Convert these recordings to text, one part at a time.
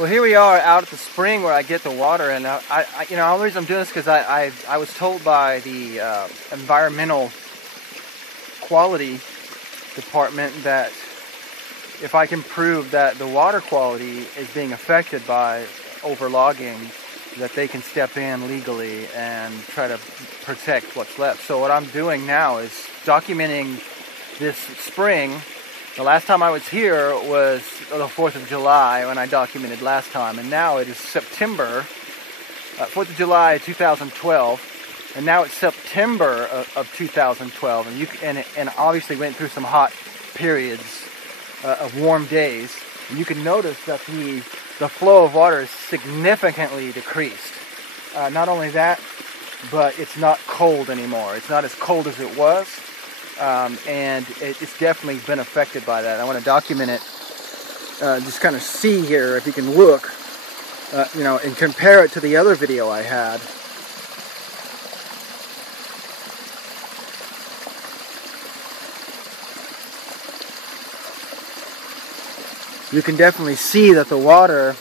Well, here we are out at the spring where I get the water, and the only reason I'm doing this because I was told by the environmental quality department that if I can prove that the water quality is being affected by overlogging, that they can step in legally and try to protect what's left. So what I'm doing now is documenting this spring. The last time I was here was the 4th of July when I documented last time, and now it is September, 4th of July 2012, and now it's September of 2012, and obviously went through some hot periods of warm days, and you can notice that the flow of water is significantly decreased. Not only that, but it's not cold anymore. It's not as cold as it was. And it's definitely been affected by that. I want to document it, just kind of see here, if you can look, and compare it to the other video I had. You can definitely see that the water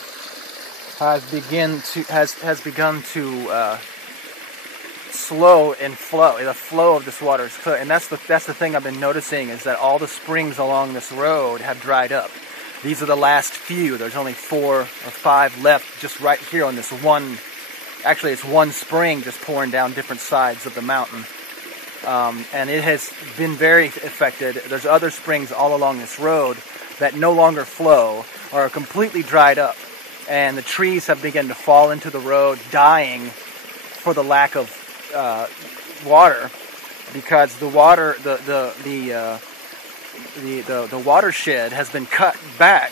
has begun to slow and flow. The flow of this water is slow, and that's the thing I've been noticing, is that all the springs along this road have dried up. These are the last few. There's only 4 or 5 left just right here on this one. Actually, it's one spring just pouring down different sides of the mountain, and it has been very affected. There's other springs all along this road that no longer flow or are completely dried up, and the trees have begun to fall into the road, dying for the lack of water, because the water, the watershed has been cut back,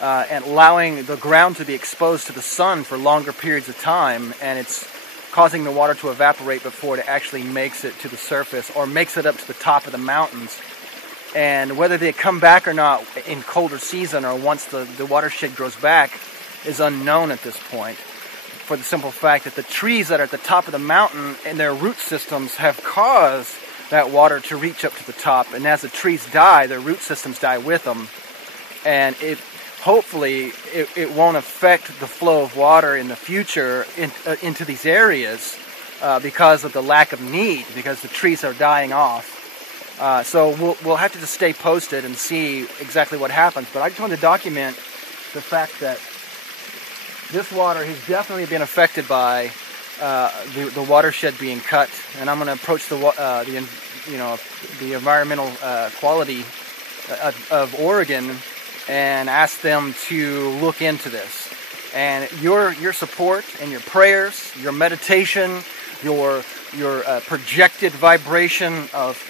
and allowing the ground to be exposed to the sun for longer periods of time, and it's causing the water to evaporate before it actually makes it to the surface or makes it up to the top of the mountains. And whether they come back or not in colder season or once the watershed grows back is unknown at this point, for the simple fact that the trees that are at the top of the mountain and their root systems have caused that water to reach up to the top, and as the trees die, their root systems die with them, and hopefully it won't affect the flow of water in the future into these areas because of the lack of need, because the trees are dying off. So we'll have to just stay posted and see exactly what happens. But I just wanted to document the fact that this water has definitely been affected by the watershed being cut, and I'm going to approach the environmental quality of Oregon and ask them to look into this. And your support and your prayers, your meditation, your projected vibration of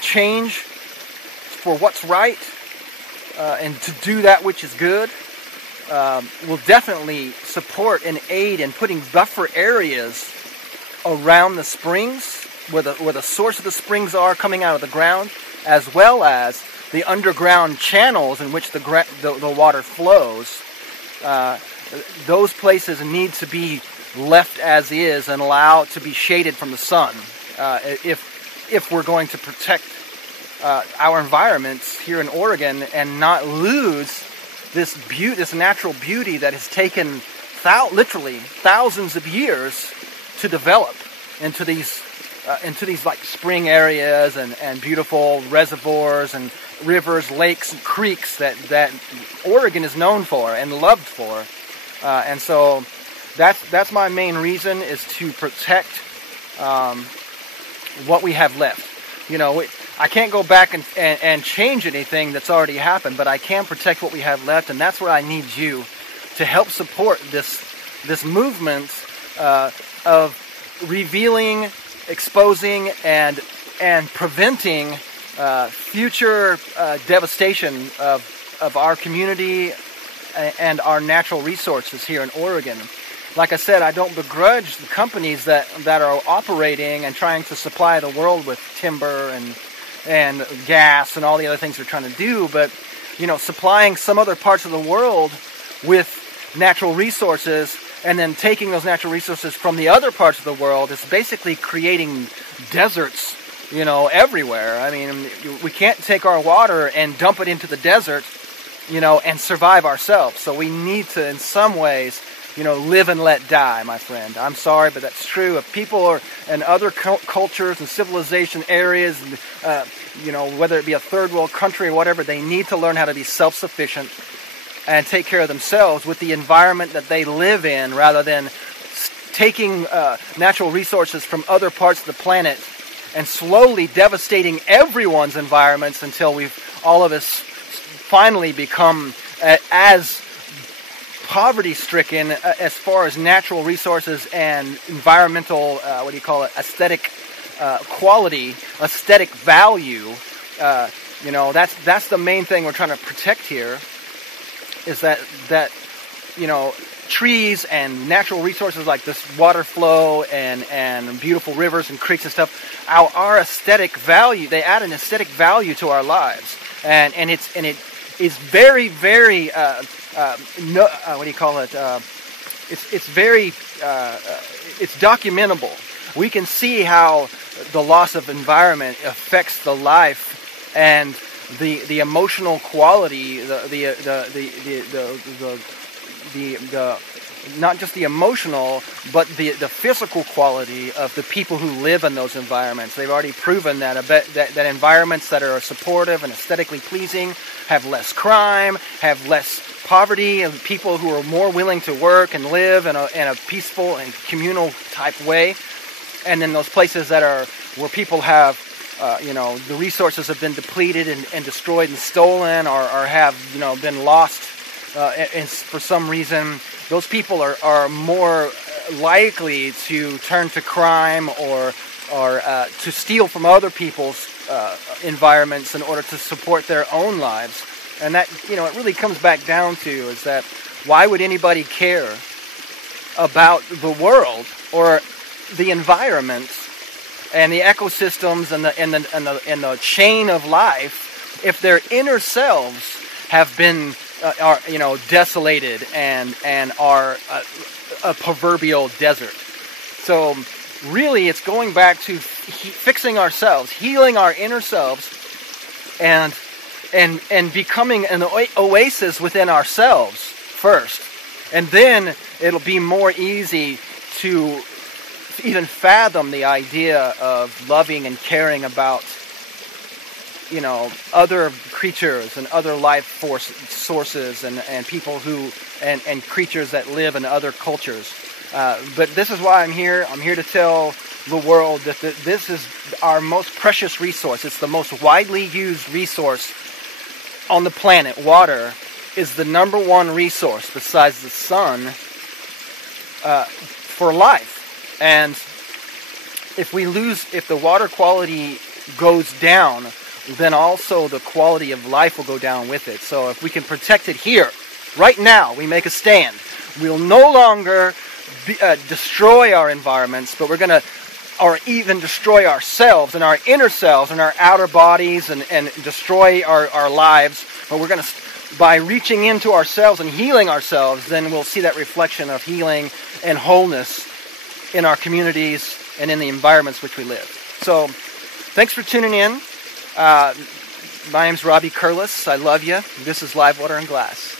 change for what's right, and to do that which is good, will definitely support and aid in putting buffer areas around the springs, where the source of the springs are coming out of the ground, as well as the underground channels in which the water flows. Those places need to be left as is and allowed to be shaded from the sun. If we're going to protect our environments here in Oregon and not lose this natural beauty that has taken literally thousands of years to develop into these like spring areas and beautiful reservoirs and rivers, lakes, and creeks that Oregon is known for and loved for, and so that's my main reason, is to protect what we have left. I can't go back and change anything that's already happened, but I can protect what we have left, and that's where I need you to help support this movement of revealing, exposing, and preventing future devastation of our community and our natural resources here in Oregon. Like I said, I don't begrudge the companies that are operating and trying to supply the world with timber and gas and all the other things they're trying to do, but supplying some other parts of the world with natural resources and then taking those natural resources from the other parts of the world is basically creating deserts, everywhere. I mean, we can't take our water and dump it into the desert and survive ourselves. So we need to, in some ways, live and let die, my friend. I'm sorry, but that's true. If people are in other cultures and civilization areas, whether it be a third world country or whatever, they need to learn how to be self-sufficient and take care of themselves with the environment that they live in, rather than taking natural resources from other parts of the planet and slowly devastating everyone's environments until all of us finally become as poverty-stricken as far as natural resources and environmental, aesthetic quality, aesthetic value. That's the main thing we're trying to protect here, is that trees and natural resources like this water flow and beautiful rivers and creeks and stuff, our aesthetic value, they add an aesthetic value to our lives, and it is very, very it's documentable. We can see how the loss of environment affects the life and the emotional quality, the not just the emotional, but the physical quality of the people who live in those environments. They've already proven that that environments that are supportive and aesthetically pleasing have less crime, have less poverty, and people who are more willing to work and live in a peaceful and communal type way. And then those places where people have the resources have been depleted and destroyed and stolen, or have been lost and for some reason, those people are more likely to turn to crime or to steal from other people's environments in order to support their own lives. And that, it really comes back down to is that why would anybody care about the world or the environment and the ecosystems and the chain of life if their inner selves have been desolated and are a proverbial desert? So really, it's going back to fixing ourselves, healing our inner selves, and becoming an oasis within ourselves first, and then it'll be more easy to even fathom the idea of loving and caring about other creatures and other life force sources and people and creatures that live in other cultures. But this is why I'm here. I'm here to tell the world that this is our most precious resource. It's the most widely used resource on the planet. Water is the number one resource besides the sun for life. And if the water quality goes down, then also the quality of life will go down with it. So if we can protect it here, right now, we make a stand. We'll no longer destroy our environments, but we're going to, or even destroy ourselves and our inner selves and our outer bodies and destroy our lives. But we're going to, by reaching into ourselves and healing ourselves, then we'll see that reflection of healing and wholeness in our communities and in the environments which we live. So, thanks for tuning in. My name's Robbie Curlis. I love you. This is Live Water and Glass.